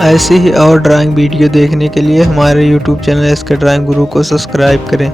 ऐसी ही और drawing video देखने के लिए हमारे YouTube चैनल एसके ड्राइंग गुरु को सब्सक्राइब करें।